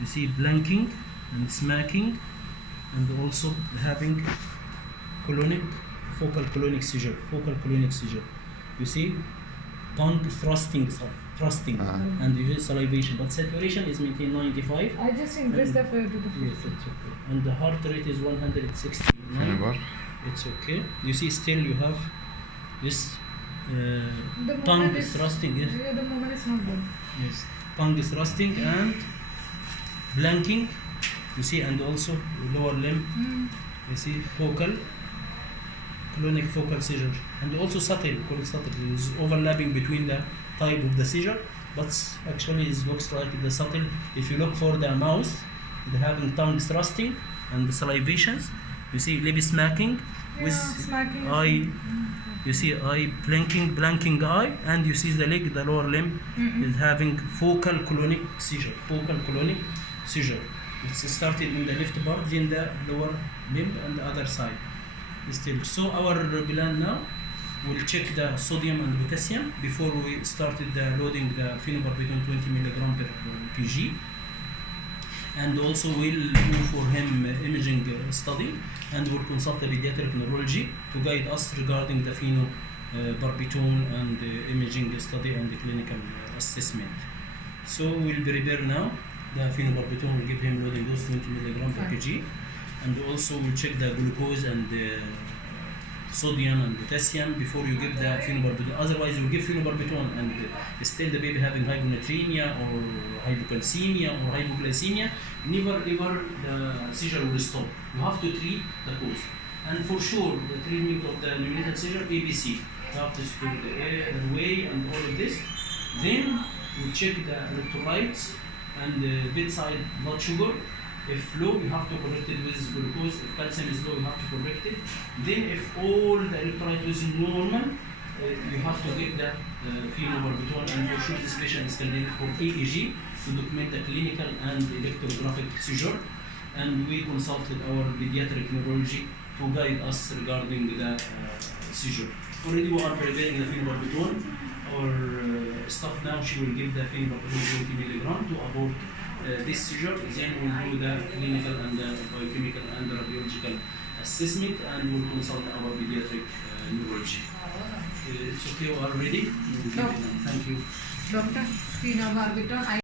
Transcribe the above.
You see blanking and smacking, and also having clonic, focal clonic seizure, You see, tongue thrusting, and you hear salivation, but saturation is maintained 95. I just increased the fluid to the Yes, it's okay. And the heart rate is 160. It's okay. You see, still you have this tongue is thrusting. Yes. Yeah, the movement is not good. Yes. Tongue is thrusting and blanking. You see, and also lower limb. You see, clonic focal seizure, and also subtle. There is overlapping between the type of the seizure, but actually it looks like the subtle. If you look for the mouse, they having tongue thrusting and the salivations. You see lip smacking with smacking. eye. You see eye blanking eye, and you see the leg, the lower limb is having focal clonic seizure. It's started in the left part, then the lower limb and the other side. Still. So our plan now, we'll check the sodium and potassium before we started the loading the phenobarbital 20 mg per kg, and also we'll do for him imaging study, and we'll consult the pediatric neurology to guide us regarding the phenobarbital and the imaging study and the clinical assessment. So we'll prepare now the phenobarbital. We'll give him loading dose 20 mg per kg. And also we'll check the glucose and the sodium and potassium before you give the phenobarbital. Otherwise, you give phenobarbital and still the baby having hyponatremia or hypocalcemia or hypoglycemia, never ever the seizure will stop. You have to treat the cause. And for sure, the treatment of the neonatal seizure, ABC. You have to secure the air, the way, and all of this. Then we check the electrolytes and the bedside blood sugar. If low, you have to correct it with glucose. If calcium is low, you have to correct it. Then if all the electrolyte is normal, you have to get the phenobarbital, and for sure this patient is candidate for EEG to document the clinical and electrographic seizure. And we consulted our pediatric neurology to guide us regarding the seizure. Already we are preparing the phenobarbital. Our staff now, she will give the phenobarbital 20 mg to abort this seizure. Then we'll do the clinical and the biochemical and the radiological assessment, and we'll consult our pediatric neurology. It's okay, we are ready? No. Thank you. Doctor, phenobarbital.